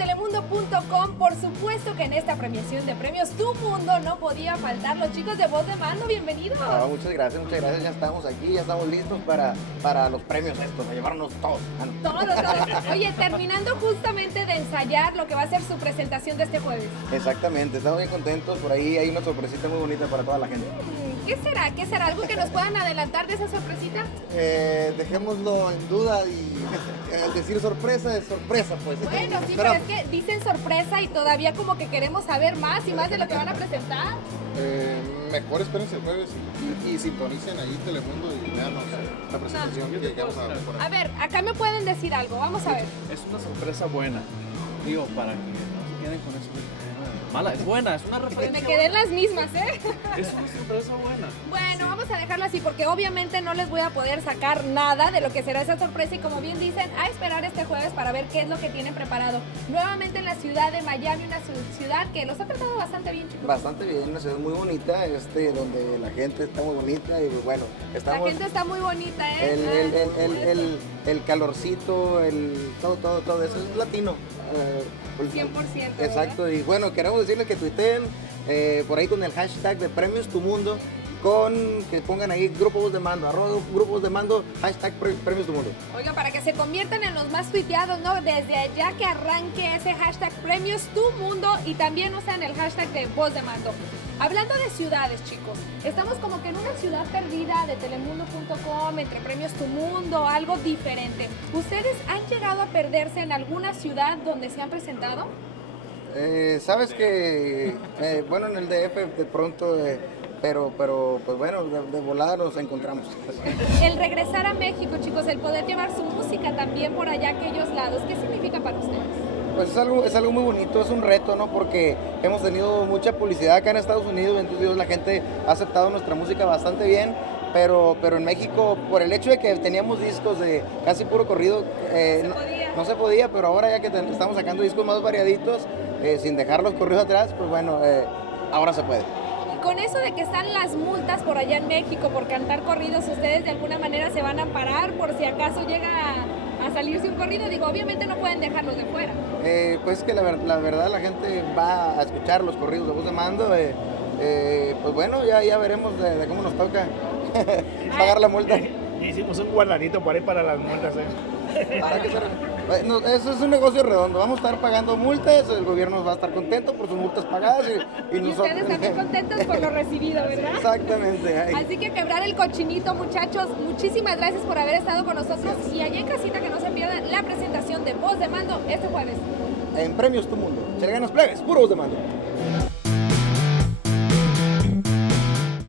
telemundo.com. Por supuesto que en esta premiación de premios Tu Mundo no podía faltar los chicos de Voz de Mando. Bienvenidos. Muchas gracias. Ya estamos aquí, ya estamos listos para los premios estos, a llevarnos todos. Todos. Oye, terminando justamente de ensayar lo que va a ser su presentación de este jueves. Exactamente, estamos bien contentos. Por ahí hay una sorpresita muy bonita para toda la gente. ¿Qué será? ¿Qué será? ¿Algo que nos puedan adelantar de esa sorpresita? Dejémoslo en duda y al decir sorpresa es sorpresa, pues. Bueno, sí, pero es que dicen sorpresa y todavía como que queremos saber más y más de lo que van a presentar. Mejor espérense el jueves y sintonicen ahí Telemundo y vean la presentación que llegamos a mejorar. A ver, acá me pueden decir algo, vamos a ver. Es una sorpresa buena, digo, para que no se queden con eso. Mala, es buena, es una Pues reflexión. me quedé en las mismas, ¿eh? Es una sorpresa buena. Bueno, vamos a dejarlo así porque obviamente no les voy a poder sacar nada de lo que será esa sorpresa y como bien dicen, a esperar este jueves para ver qué es lo que tienen preparado. Nuevamente en la ciudad de Miami, una ciudad que los ha tratado bastante bien, chicos. Bastante bien, una ciudad muy bonita, donde la gente está muy bonita y bueno, estamos... La gente está muy bonita, ¿eh? El calorcito, todo eso es latino. 100%. Exacto, y bueno, queremos decirles que tuiteen por ahí con el hashtag de Premios Tu Mundo, que pongan ahí Grupo Voz de Mando, Grupo Voz de Mando, hashtag Premios Tu Mundo. Oiga, para que se conviertan en los más tuiteados, ¿no? Desde allá que arranque ese hashtag Premios Tu Mundo y también usan el hashtag de Voz de Mando. Hablando de ciudades, chicos, estamos como que en una ciudad perdida de telemundo.com, entre Premios Tu Mundo, algo diferente. ¿Ustedes han llegado a perderse en alguna ciudad donde se han presentado? Sabes que, bueno, en el DF de pronto, pero pues bueno, de volada nos encontramos. El regresar a México, chicos, el poder llevar su música también por allá a aquellos lados, ¿qué significa para ustedes? Pues es algo muy bonito, es un reto, ¿no? Porque hemos tenido mucha publicidad acá en Estados Unidos, entonces la gente ha aceptado nuestra música bastante bien, pero en México, por el hecho de que teníamos discos de casi puro corrido, no se podía, pero ahora ya que estamos sacando discos más variaditos, sin dejar los corridos atrás, pues bueno, ahora se puede. Con eso de que están las multas por allá en México por cantar corridos, ¿ustedes de alguna manera se van a amparar por si acaso llega a salirse un corrido? Digo, obviamente no pueden dejarlos de fuera. Pues que la verdad la gente va a escuchar los corridos de Voz de Mando, pues bueno, ya veremos de cómo nos toca pagar la multa. Hicimos un guardadito por ahí para las multas. Eso es un negocio redondo, vamos a estar pagando multas, el gobierno va a estar contento por sus multas pagadas y nosotros... ustedes también contentos por lo recibido, ¿verdad? Exactamente. Así que quebrar el cochinito, muchachos. Muchísimas gracias por haber estado con nosotros y allá en casita que no se pierdan la presentación de Voz de Mando este jueves. En Premios Tu Mundo, Cheleganos Plebes, puro Voz de Mando.